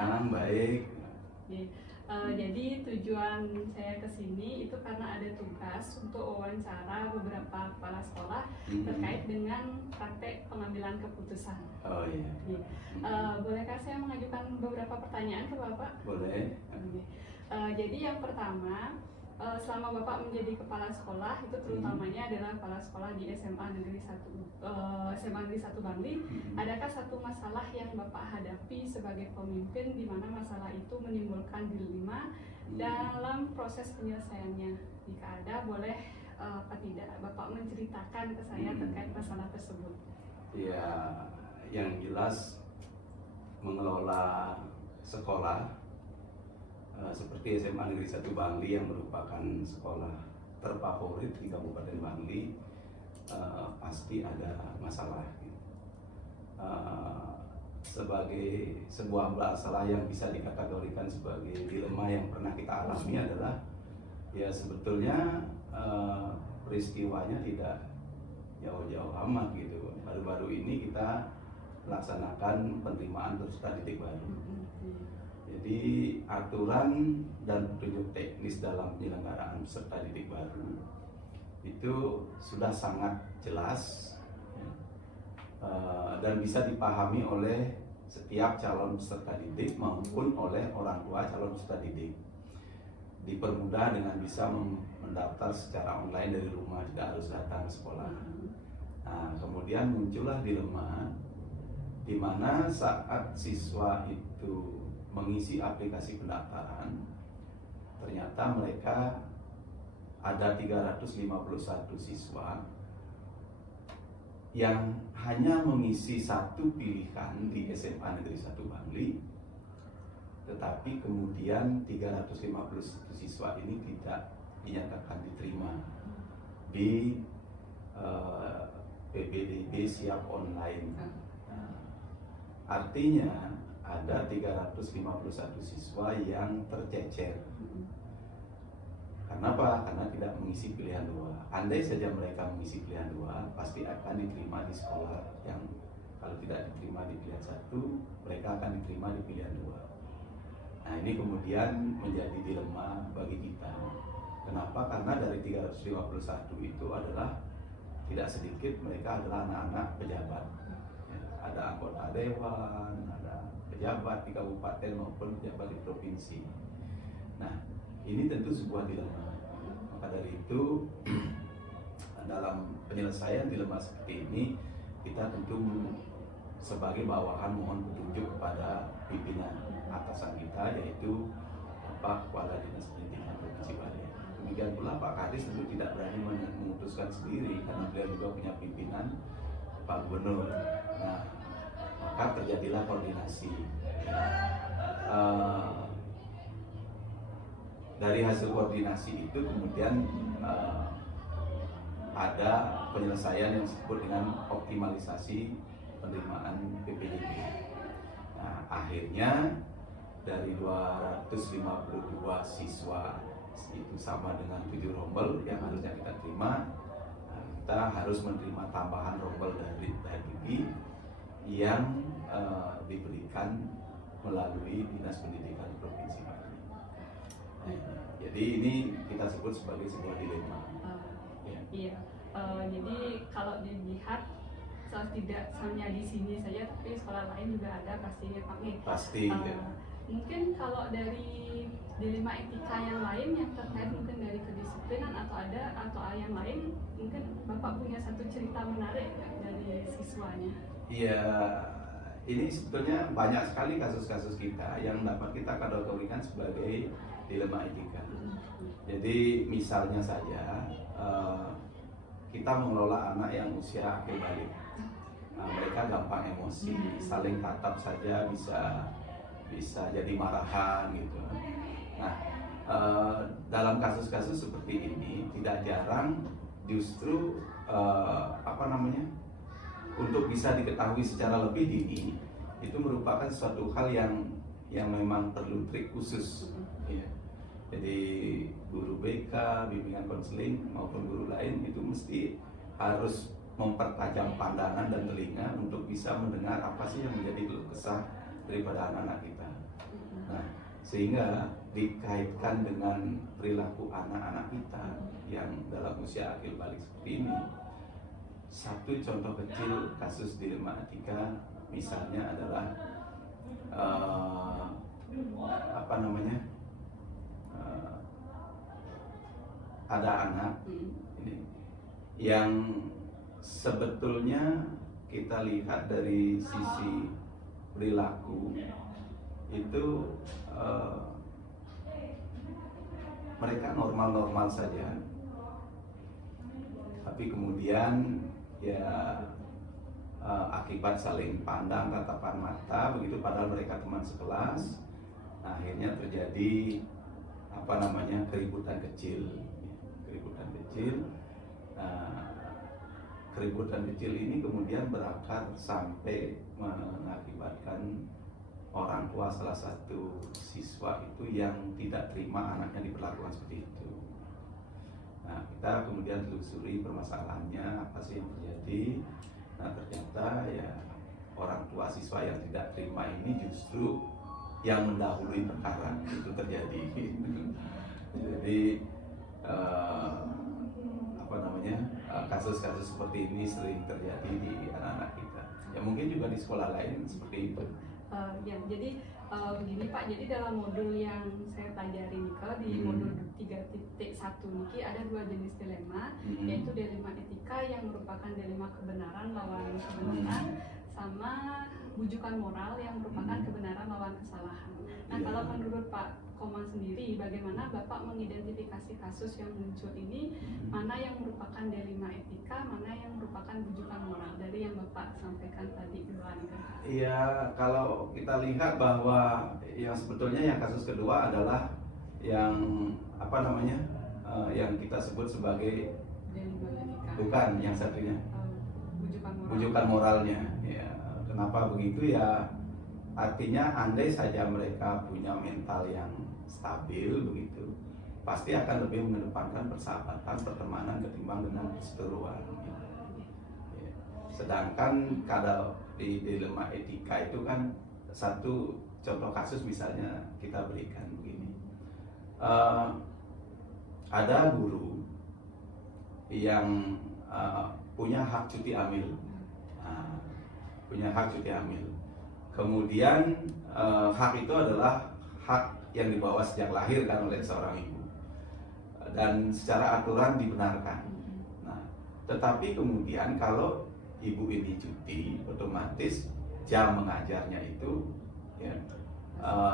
Bapak. Baik. Oke. Jadi tujuan saya ke sini itu karena ada tugas untuk wawancara beberapa kepala sekolah terkait dengan praktek pengambilan keputusan. Oh iya. Oke. Bolehkah saya mengajukan beberapa pertanyaan ke Bapak? Boleh. Oke. Jadi yang pertama, selama Bapak menjadi kepala sekolah itu terutamanya adalah kepala sekolah di SMA Negeri 1 Bangli, adakah satu masalah yang Bapak hadapi sebagai pemimpin di mana masalah itu menimbulkan dilema dalam proses penyelesaiannya? Jika ada, boleh apa tidak Bapak menceritakan ke saya terkait masalah tersebut? Ya, yang jelas mengelola sekolah seperti SMA Negeri 1 Bangli yang merupakan sekolah terfavorit di Kabupaten Bangli, pasti ada masalah. Sebagai sebuah masalah yang bisa dikategorikan sebagai dilema yang pernah kita alami adalah ya sebetulnya peristiwanya tidak jauh-jauh amat gitu. Baru-baru ini kita melaksanakan penerimaan peserta didik baru. Jadi aturan dan petunjuk teknis dalam penyelenggaraan peserta didik baru itu sudah sangat jelas dan bisa dipahami oleh setiap calon peserta didik maupun oleh orang tua calon peserta didik. Dipermudah dengan bisa mendaftar secara online dari rumah, tidak harus datang ke sekolah. Nah, kemudian muncullah dilema di mana saat siswa itu mengisi aplikasi pendaftaran, ternyata mereka ada 351 siswa yang hanya mengisi satu pilihan di SMA Negeri 1 Bangli, tetapi kemudian 351 siswa ini tidak dinyatakan diterima di PPDB siap online. Artinya ada 351 siswa yang tercecer. Kenapa? Karena tidak mengisi pilihan 2. Andai saja mereka mengisi pilihan 2, pasti akan diterima di sekolah yang kalau tidak diterima di pilihan 1, mereka akan diterima di pilihan 2. Nah, ini kemudian menjadi dilema bagi kita. Kenapa? Karena dari 351 itu adalah tidak sedikit mereka adalah anak-anak pejabat. Ada anggota dewan, ada pejabat di kabupaten maupun pejabat di provinsi. Nah, ini tentu sebuah dilema. Maka dari itu dalam penyelesaian dilema seperti ini, kita tentu sebagai bawahan mohon petunjuk kepada pimpinan atasan kita, yaitu Bapak Kepala Dinas Pendidikan Provinsi Bali. Demikian pula Pak Kadis tentu tidak berani memutuskan sendiri karena beliau juga punya pimpinan Pak Gubernur. Nah, maka terjadilah koordinasi. Dari hasil koordinasi itu kemudian ada penyelesaian yang disebut dengan optimalisasi penerimaan PPDB. Nah, akhirnya dari 252 siswa itu sama dengan 7 rombel yang harusnya kita terima, kita harus menerima tambahan rombel dari yang diberikan melalui Dinas Pendidikan Provinsi Bali. Jadi ini kita sebut sebagai sebuah dilema. Iya. Jadi kalau dilihat tidak hanya di sini saja, tapi sekolah lain juga ada pastinya Pak. Pasti. Mungkin kalau dari dilema etika yang lain yang terkait mungkin dari kedisiplinan atau yang lain, mungkin Bapak punya satu cerita menarik dari siswanya. Iya, ini sebetulnya banyak sekali kasus-kasus kita yang dapat kita kategorikan sebagai dilema etika. Jadi misalnya saja kita mengelola anak yang usia akhir balik. Nah, mereka gampang emosi, saling tatap saja bisa jadi marahan gitu. Nah, dalam kasus-kasus seperti ini tidak jarang justru untuk bisa diketahui secara lebih dini itu merupakan suatu hal yang memang perlu trik khusus. Ya. Jadi guru BK, bimbingan konseling maupun guru lain itu mesti harus mempertajam pandangan dan telinga untuk bisa mendengar apa sih yang menjadi keluh kesah daripada anak-anak kita. Nah, sehingga dikaitkan dengan perilaku anak-anak kita yang dalam usia akil balik seperti ini. Satu contoh kecil kasus dilema etika misalnya adalah apa namanya, ada anak ini yang sebetulnya kita lihat dari sisi perilaku itu mereka normal-normal saja, tapi kemudian ya akibat saling pandang tatapan mata begitu, padahal mereka teman sekelas, nah, akhirnya terjadi apa namanya, keributan kecil. Keributan kecil ini kemudian berakar sampai mengakibatkan orang tua salah satu siswa itu yang tidak terima anaknya diperlakukan seperti itu. Nah, kita kemudian telusuri permasalahannya, apa sih yang terjadi. Nah, ternyata ya orang tua siswa yang tidak terima ini justru yang mendahului perkara itu terjadi. Jadi apa namanya, kasus-kasus seperti ini sering terjadi di anak-anak kita. Ya mungkin juga di sekolah lain seperti itu. Ya, jadi begini Pak, jadi dalam modul yang saya pelajari Nika di modul 3.1 Niki ada 2 jenis dilema, yaitu dilema etika yang merupakan dilema kebenaran lawan kebenaran, sama bujukan moral yang merupakan kebenaran lawan kesalahan. Nah, kalau menurut Pak Komang sendiri, bagaimana Bapak mengidentifikasi kasus yang muncul ini, mana yang merupakan dilema etika, mana yang merupakan bujukan moral dari yang Bapak sampaikan tadi di luar? Iya, kalau kita lihat bahwa yang sebetulnya yang kasus kedua adalah yang apa namanya, yang kita sebut sebagai bukan yang satunya, bujukan moralnya. Ya, kenapa begitu ya? Artinya andai saja mereka punya mental yang stabil begitu, pasti akan lebih mengedepankan persahabatan, pertemanan ketimbang dengan perseteruan. Ya. Sedangkan kalau di dilema etika itu kan satu contoh kasus misalnya kita berikan begini, ada guru yang punya hak cuti hamil, kemudian hak itu adalah hak yang dibawa sejak lahir kan oleh seorang ibu dan secara aturan dibenarkan. Nah, tetapi kemudian kalau ibu ini cuti, otomatis jam mengajarnya itu ya,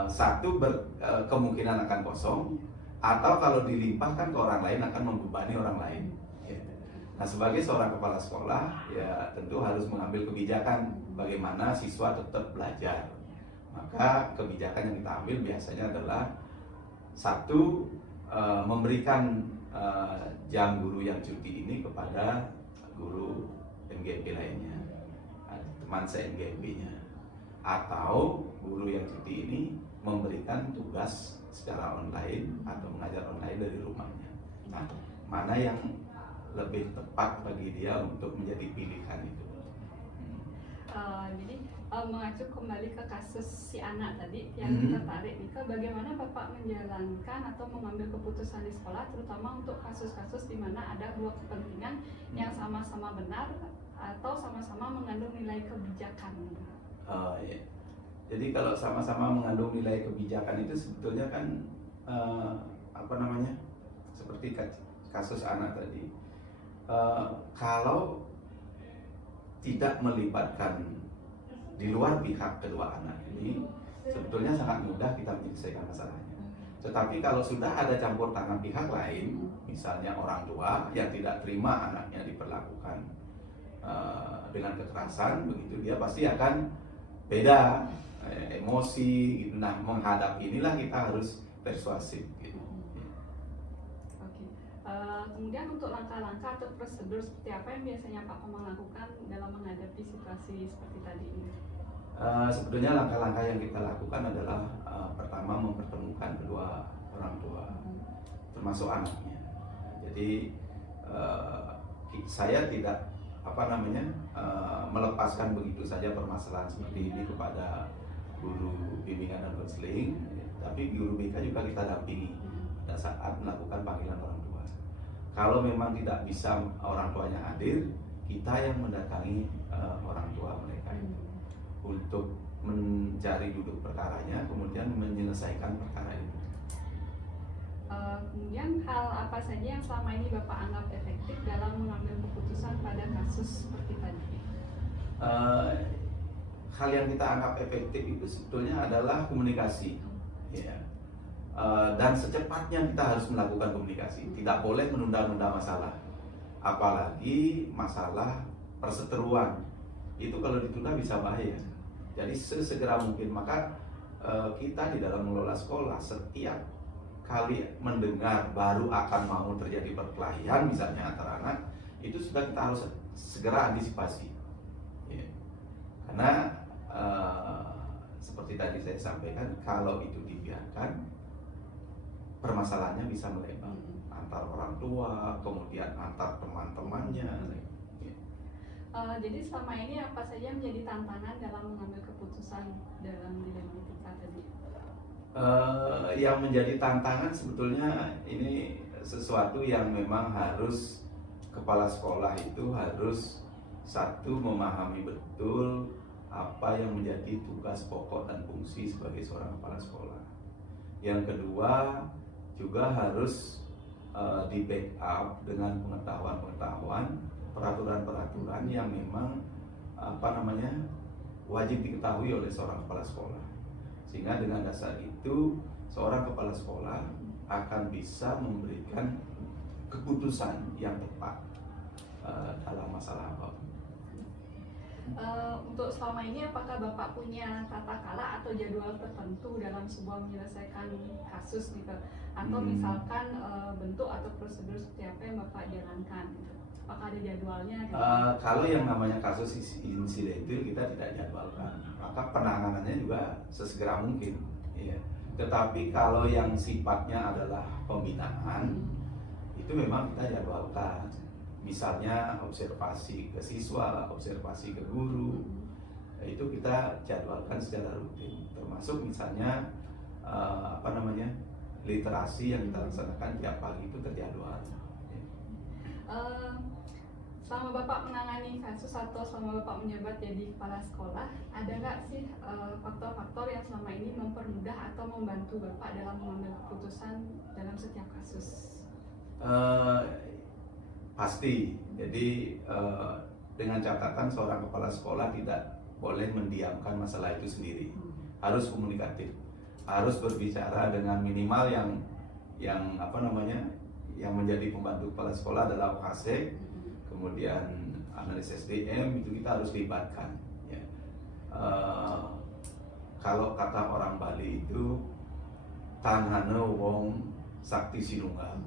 satu kemungkinan akan kosong, atau kalau dilimpahkan ke orang lain akan membebani orang lain. Ya. Nah, sebagai seorang kepala sekolah ya tentu harus mengambil kebijakan bagaimana siswa tetap belajar. Maka kebijakan yang kita ambil biasanya adalah satu, memberikan jam guru yang cuti ini kepada guru MGP lainnya, teman se-MGP-nya, atau guru yang cuti ini memberikan tugas secara online atau mengajar online dari rumahnya. Nah, mana yang lebih tepat bagi dia untuk menjadi pilihan itu. Jadi mengacu kembali ke kasus si anak tadi yang kita tarik nih, bagaimana Bapak menjalankan atau mengambil keputusan di sekolah, terutama untuk kasus-kasus di mana ada dua kepentingan yang sama-sama benar atau sama-sama mengandung nilai kebijakan. Ya. Jadi kalau sama-sama mengandung nilai kebijakan itu sebetulnya kan apa namanya, seperti kasus anak tadi, kalau tidak melibatkan di luar pihak kedua anak ini, sebetulnya sangat mudah kita menyelesaikan masalahnya. Tetapi kalau sudah ada campur tangan pihak lain, misalnya orang tua yang tidak terima anaknya diperlakukan dengan kekerasan, begitu dia pasti akan beda emosi gitu. Nah, menghadapi inilah kita harus persuasif gitu. Kemudian untuk langkah-langkah atau prosedur seperti apa yang biasanya Pak Komang lakukan dalam menghadapi situasi seperti tadi ini? Sebetulnya langkah-langkah yang kita lakukan adalah pertama mempertemukan kedua orang tua, termasuk anaknya. Jadi saya tidak melepaskan begitu saja permasalahan seperti ini kepada guru bimbingan dan konseling, tapi guru BK juga kita dampingi pada saat melakukan panggilan orang tua. Kalau memang tidak bisa orang tuanya hadir, kita yang mendatangi orang tua mereka untuk mencari duduk perkaranya, kemudian menyelesaikan perkara itu. Kemudian hal apa saja yang selama ini Bapak anggap efektif dalam mengambil keputusan pada kasus seperti tadi? Hal yang kita anggap efektif itu sebetulnya adalah komunikasi, ya. Dan secepatnya kita harus melakukan komunikasi. Tidak boleh menunda-nunda masalah, apalagi masalah perseteruan. Itu kalau ditunda bisa bahaya. Jadi sesegera mungkin. Maka kita di dalam mengelola sekolah, setiap kali mendengar baru akan mau terjadi perkelahian misalnya antara anak, itu sudah kita harus segera antisipasi, ya. Karena seperti tadi saya sampaikan, kalau itu dibiarkan, permasalahannya bisa melebar antar orang tua, kemudian antar teman-temannya. Jadi selama ini apa saja menjadi tantangan dalam mengambil keputusan dalam dilema etika tadi? Yang menjadi tantangan sebetulnya ini sesuatu yang memang harus kepala sekolah itu harus satu memahami betul apa yang menjadi tugas pokok dan fungsi sebagai seorang kepala sekolah. Yang kedua juga harus di backup dengan pengetahuan-pengetahuan, peraturan-peraturan yang memang wajib diketahui oleh seorang kepala sekolah. Sehingga dengan dasar itu seorang kepala sekolah akan bisa memberikan keputusan yang tepat dalam masalah apapun. Untuk selama ini apakah Bapak punya tata cara atau jadwal tertentu dalam sebuah menyelesaikan kasus gitu? Atau misalkan bentuk atau prosedur seperti apa yang Bapak jalankan gitu? Apakah ada jadwalnya? Gitu? Kalau yang namanya kasus insidentil kita tidak jadwalkan, maka penanganannya juga sesegera mungkin, ya. Tetapi kalau yang sifatnya adalah pembinaan, itu memang kita jadwalkan. Misalnya observasi ke siswa, observasi ke guru, itu kita jadwalkan secara rutin. Termasuk misalnya literasi yang kita laksanakan tiap pagi itu terjadwal. Selama Bapak menangani kasus atau selama Bapak menjabat jadi kepala sekolah, ada nggak sih faktor-faktor yang selama ini mempermudah atau membantu Bapak dalam mengambil keputusan dalam setiap kasus? Pasti. Jadi dengan catatan seorang kepala sekolah tidak boleh mendiamkan masalah itu sendiri. Harus komunikatif, harus berbicara dengan minimal yang menjadi pembantu kepala sekolah adalah OKC, kemudian analis SDM, itu kita harus libatkan, ya. Kalau kata orang Bali itu tanhane wong sakti sinunggal.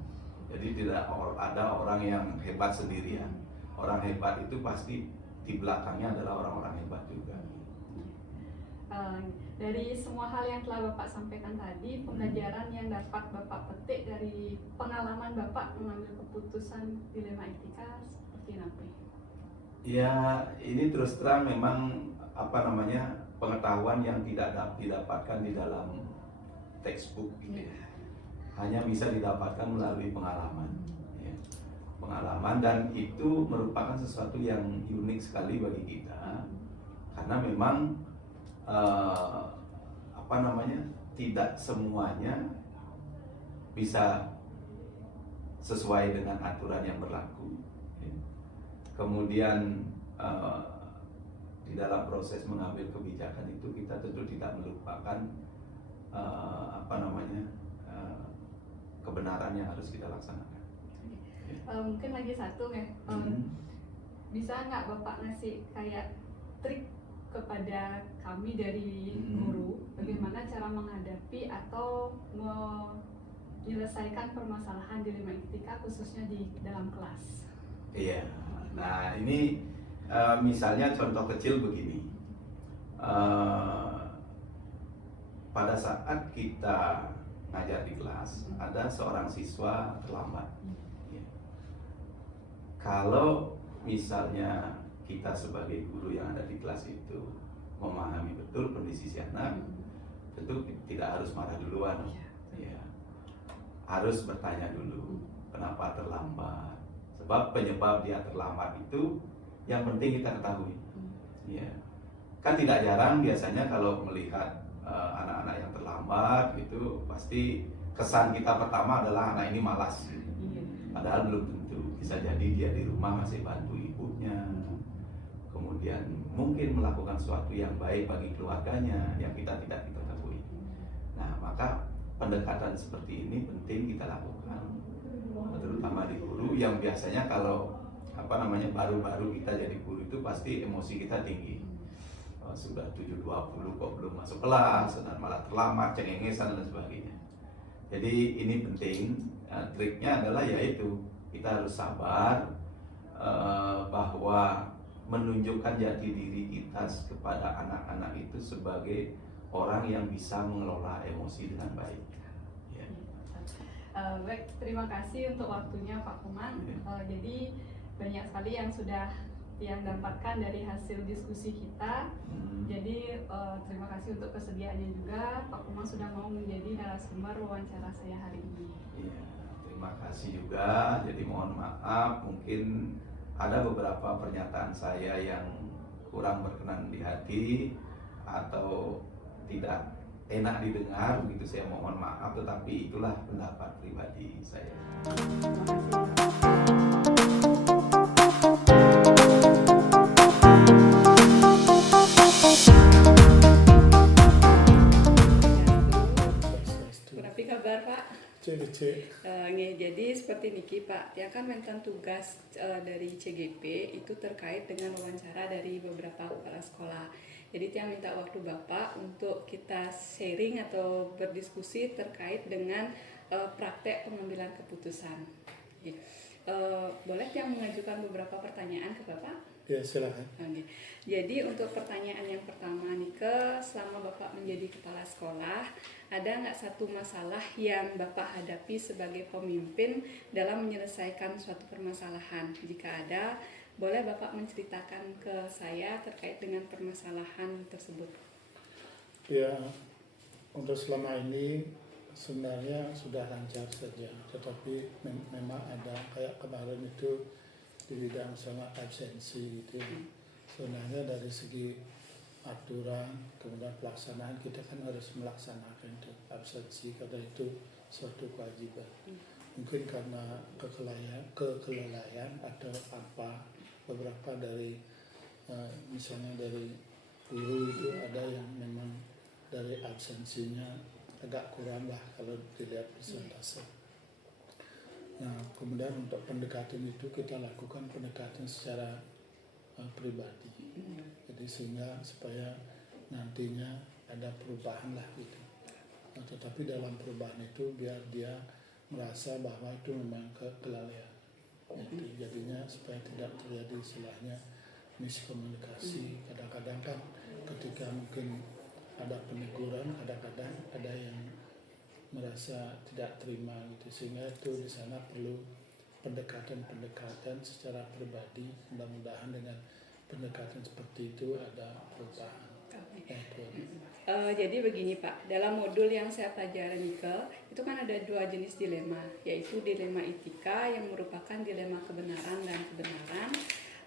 Jadi tidak ada orang yang hebat sendirian. Orang hebat itu pasti di belakangnya adalah orang-orang hebat juga. Dari semua hal yang telah Bapak sampaikan tadi, pembelajaran yang dapat Bapak petik dari pengalaman Bapak mengambil keputusan dilema etika seperti apa? Ya, ini terus terang memang pengetahuan yang tidak didapatkan di dalam textbook, gitu ya. Hanya bisa didapatkan melalui pengalaman, ya. Pengalaman, dan itu merupakan sesuatu yang unik sekali bagi kita, karena memang tidak semuanya bisa sesuai dengan aturan yang berlaku, ya. Kemudian di dalam proses mengambil kebijakan itu kita tentu tidak melupakan kebenaran yang harus kita laksanakan. Mungkin lagi satu ya, bisa nggak Bapak ngasih kayak trik kepada kami dari guru bagaimana cara menghadapi atau menyelesaikan permasalahan dilema etika khususnya di dalam kelas? Iya, nah ini misalnya contoh kecil begini, pada saat kita ngajar di kelas, ada seorang siswa terlambat. Ya. Kalau misalnya kita sebagai guru yang ada di kelas itu memahami betul kondisi si anak, tentu itu tidak harus marah duluan, ya. Harus bertanya dulu kenapa terlambat. Sebab penyebab dia terlambat itu yang penting kita ketahui. Ya. Kan tidak jarang biasanya kalau melihat anak-anak yang terlambat gitu, pasti kesan kita pertama adalah anak ini malas. Padahal belum tentu. Bisa jadi dia di rumah masih bantu ibunya, kemudian mungkin melakukan sesuatu yang baik bagi keluarganya yang kita tidak ketahui. Nah, maka pendekatan seperti ini penting kita lakukan, terutama di guru yang biasanya kalau baru-baru kita jadi guru itu pasti emosi kita tinggi. Sudah 7.20 kok belum masuk kelas dan malah terlambat, cengengesan dan sebagainya. Jadi ini penting. Triknya adalah yaitu kita harus sabar, bahwa menunjukkan jati diri kita kepada anak-anak itu sebagai orang yang bisa mengelola emosi dengan baik. Ya. Baik, terima kasih untuk waktunya Pak Kuman. Jadi banyak sekali yang sudah dapatkan dari hasil diskusi kita. Jadi terima kasih untuk kesediaannya juga. Pak Kuman sudah mau menjadi narasumber wawancara saya hari ini. Ya, terima kasih juga. Jadi mohon maaf mungkin ada beberapa pernyataan saya yang kurang berkenan di hati atau tidak enak didengar, begitu saya mohon maaf, tetapi itulah pendapat pribadi saya. Terima kasih. Apa kabar Pak? Jadi seperti niki Pak, yang kan mentan tugas dari CGP itu terkait dengan wawancara dari beberapa kepala sekolah. Jadi yang minta waktu Bapak untuk kita sharing atau berdiskusi terkait dengan praktek pengambilan keputusan. Boleh yang mengajukan beberapa pertanyaan ke Bapak? Ya, silakan. Oke. Jadi untuk pertanyaan yang pertama nih, selama Bapak menjadi kepala sekolah, ada nggak satu masalah yang Bapak hadapi sebagai pemimpin dalam menyelesaikan suatu permasalahan? Jika ada, boleh Bapak menceritakan ke saya terkait dengan permasalahan tersebut. Ya, untuk selama ini sebenarnya sudah lancar saja, tetapi memang ada kayak kemarin itu di bidang sama absensi itu. Sebenarnya dari segi aturan kemudian pelaksanaan kita kan harus melaksanakan itu absensi karena itu suatu kewajiban. Mungkin karena kekelelayan atau apa, beberapa dari misalnya dari guru itu ada yang memang dari absensinya agak kurang lah kalau dilihat persentase. Nah, kemudian untuk pendekatan itu kita lakukan pendekatan secara pribadi. Jadi sehingga supaya nantinya ada perubahan lah gitu. Nah, tetapi dalam perubahan itu biar dia merasa bahwa itu memang kelalaian. Jadi jadinya supaya tidak terjadi istilahnya miskomunikasi. Kadang-kadang kan ketika mungkin ada peneguran, kadang-kadang ada yang merasa tidak terima gitu, sehingga itu di sana perlu pendekatan secara pribadi. Mudah-mudahan dengan pendekatan seperti itu ada perubahan. Jadi begini Pak, dalam modul yang saya pelajari itu kan ada 2 jenis dilema, yaitu dilema etika yang merupakan dilema kebenaran dan kebenaran,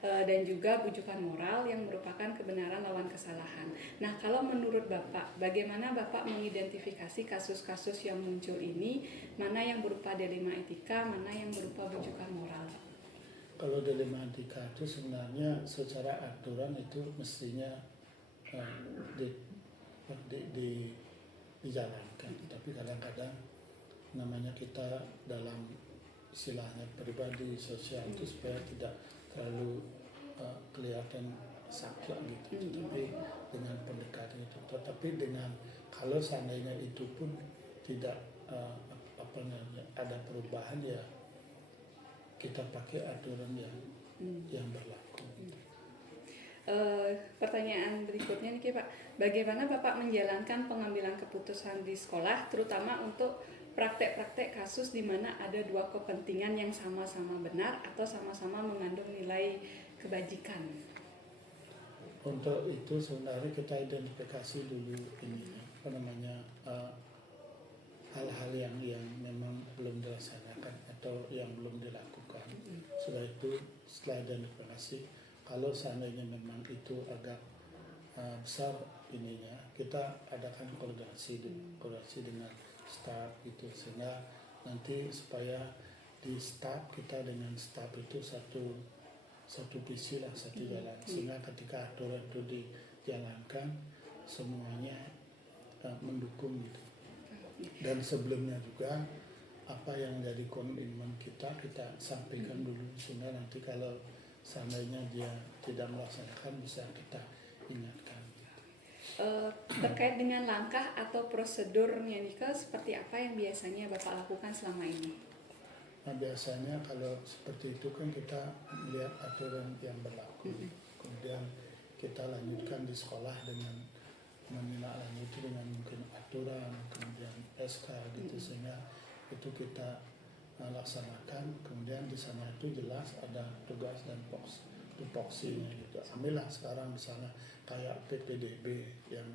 dan juga bujukan moral yang merupakan kebenaran lawan kesalahan. Nah, kalau menurut Bapak, bagaimana Bapak mengidentifikasi kasus-kasus yang muncul ini, mana yang berupa dilema etika, mana yang berupa bujukan moral? Kalau dilema etika itu sebenarnya secara aturan itu mestinya dijalankan, tapi kadang-kadang namanya kita dalam istilahnya pribadi sosial itu supaya tidak terlalu kelihatan saklek gitu, tapi dengan pendekatan itu. Tetapi dengan kalau seandainya itu pun tidak ada perubahan, ya kita pakai aturan yang berlaku. Pertanyaan berikutnya nih Pak, bagaimana Bapak menjalankan pengambilan keputusan di sekolah, terutama untuk praktek-praktek kasus di mana ada 2 kepentingan yang sama-sama benar atau sama-sama mengandung nilai kebajikan? Untuk itu sebenarnya kita identifikasi dulu ini hal-hal yang memang belum dilaksanakan atau yang belum dilakukan. Setelah itu, setelah identifikasi, kalau seandainya memang itu agak besar ininya, kita adakan koordinasi dengan staf gitu, sehingga nanti supaya di staf kita dengan staf itu satu visi lah, satu jalan, sehingga ketika aturan itu dijalankan semuanya mendukung gitu. Dan sebelumnya juga apa yang jadi komitmen kita sampaikan dulu, sehingga nanti kalau seandainya dia tidak melaksanakan bisa kita ingatkan. Terkait dengan langkah atau prosedurnya Nike, seperti apa yang biasanya Bapak lakukan selama ini? Nah, biasanya kalau seperti itu kan kita melihat aturan yang berlaku, kemudian kita lanjutkan di sekolah dengan menindaklanjuti dengan mungkin aturan, kemudian SK gitu, sehingga itu kita laksanakan. Kemudian di sana itu jelas ada tugas dan tupoksinya gitu. Ambillah sekarang misalnya kayak PPDB yang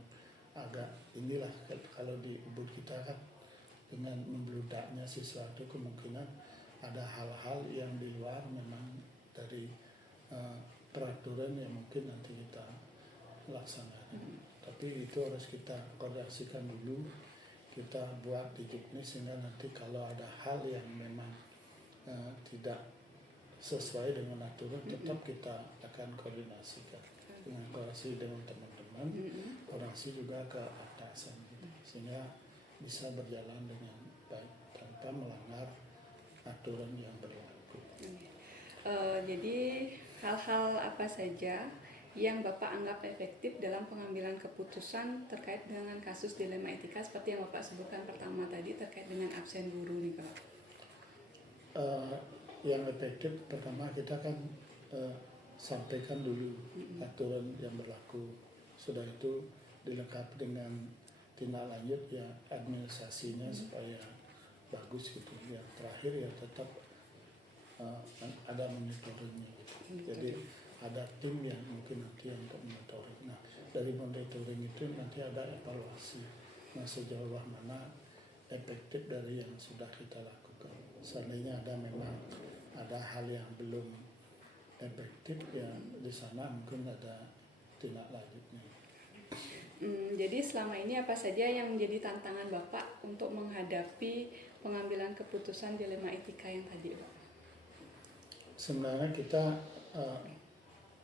agak inilah, kalau di Ubud kita kan dengan membludaknya sesuatu kemungkinan ada hal-hal yang di luar memang dari peraturan yang mungkin nanti kita laksanakan. Tapi itu harus kita koordinasikan dulu, kita buat di juknis, sehingga nanti kalau ada hal yang memang tidak sesuai dengan aturan, tetap kita akan koordinasikan dengan koordinasi dengan teman-teman, koordinasi juga ke atasan gitu, sehingga bisa berjalan dengan baik tanpa melanggar aturan yang berlaku. Jadi hal-hal apa saja yang Bapak anggap efektif dalam pengambilan keputusan terkait dengan kasus dilema etika seperti yang Bapak sebutkan pertama tadi terkait dengan absen guru nih Pak? Yang efektif pertama kita kan sampaikan dulu aturan yang berlaku, sudah itu dilengkapi dengan tindak lanjut ya administrasinya supaya bagus gitu. Yang terakhir ya tetap ada monitoringnya gitu. Jadi ada tim yang mungkin nanti untuk monitoring. Nah, dari monitoring itu nanti ada evaluasi. Nah, sejauh mana efektif dari yang sudah kita lakukan. Seandainya ada memang ada hal yang belum efektif, ya di sana mungkin ada tindak lanjutnya. Jadi selama ini apa saja yang menjadi tantangan Bapak untuk menghadapi pengambilan keputusan dilema etika yang tadi, Pak? Sebenarnya kita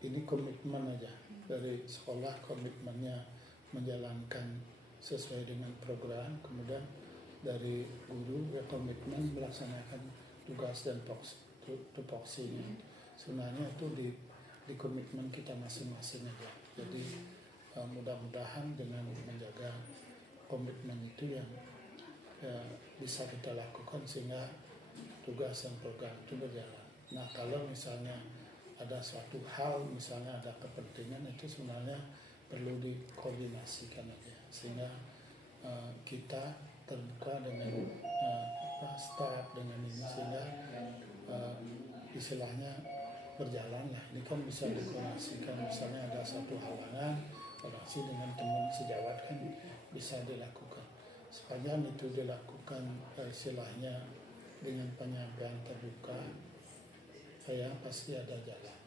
ini komitmen aja dari sekolah, komitmennya menjalankan sesuai dengan program, kemudian dari guru ya komitmen melaksanakan tugas dan tupoksinya. Sebenarnya itu di komitmen kita masing-masing aja. Jadi mudah-mudahan dengan menjaga komitmen itu yang bisa kita lakukan sehingga tugas dan program itu berjalan. Nah, kalau misalnya ada suatu hal, misalnya ada kepentingan, itu sebenarnya perlu dikoordinasikan aja sehingga kita terbuka dengan staf dengan ini, sehingga istilahnya berjalan lah. Ini kan bisa dikoordinasikan, misalnya ada satu halangan, koordinasi dengan teman sejawat kan bisa dilakukan. Sepanjang itu dilakukan istilahnya dengan penyampaian terbuka, saya pasti ada jalan.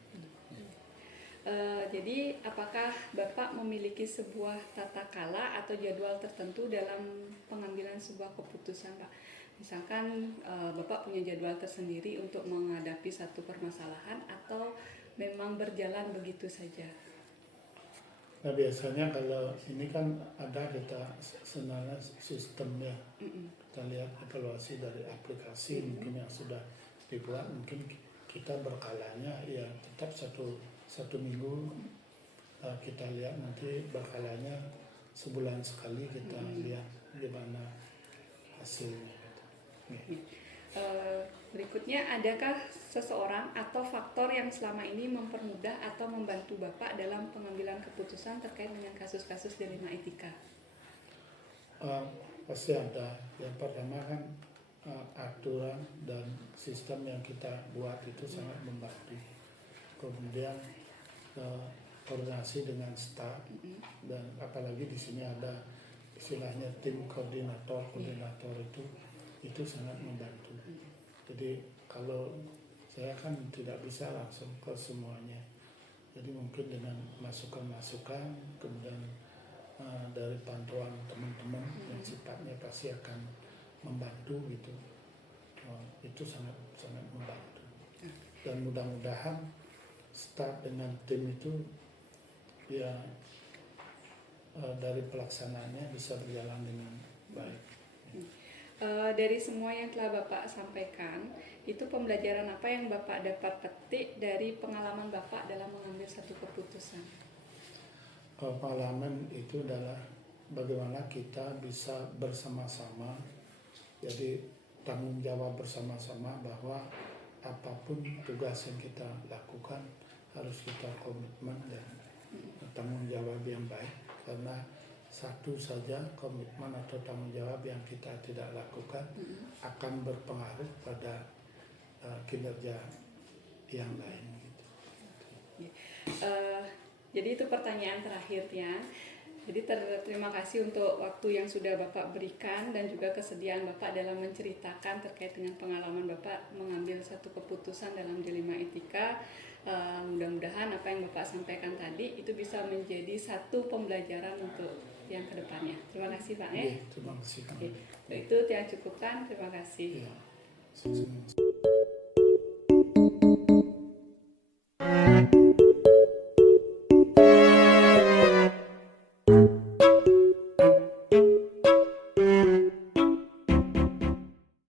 Jadi apakah Bapak memiliki sebuah tata kala atau jadwal tertentu dalam pengambilan sebuah keputusan, Pak? Misalkan Bapak punya jadwal tersendiri untuk menghadapi satu permasalahan atau memang berjalan begitu saja? Nah, biasanya kalau ini kan ada kita sebenarnya sistemnya, kita lihat evaluasi dari aplikasi mungkin yang sudah dibuat, mungkin kita berkalanya ya tetap satu minggu kita lihat, nanti berkalanya sebulan sekali kita lihat gimana hasilnya. Berikutnya, adakah seseorang atau faktor yang selama ini mempermudah atau membantu Bapak dalam pengambilan keputusan terkait dengan kasus-kasus dilema etika? Pasti ada. Yang pertama kan aturan dan sistem yang kita buat itu sangat membantu. Kemudian koordinasi dengan staf, dan apalagi di sini ada istilahnya tim koordinator itu sangat membantu. Jadi kalau saya kan tidak bisa langsung ke semuanya, jadi mungkin dengan masukan-masukan, kemudian dari pantauan teman-teman yang sifatnya pasti akan membantu gitu. Itu sangat sangat membantu. Dan mudah-mudahan start dengan tim itu ya dari pelaksanaannya bisa berjalan dengan baik. Dari semua yang telah Bapak sampaikan, itu pembelajaran apa yang Bapak dapat petik dari pengalaman Bapak dalam mengambil satu keputusan? Pengalaman itu adalah bagaimana kita bisa bersama-sama, jadi tanggung jawab bersama-sama bahwa apapun tugas yang kita lakukan harus kita komitmen dan tanggung jawab yang baik, karena satu saja komitmen atau tanggung jawab yang kita tidak lakukan akan berpengaruh pada kinerja yang lain gitu. Jadi itu pertanyaan terakhirnya. Jadi terima kasih untuk waktu yang sudah Bapak berikan dan juga kesediaan Bapak dalam menceritakan terkait dengan pengalaman Bapak mengambil satu keputusan dalam dilema etika. Mudah-mudahan apa yang Bapak sampaikan tadi itu bisa menjadi satu pembelajaran untuk yang kedepannya. Terima kasih Pak. Terima kasih. Itu yang cukupkan. Terima kasih. Ya.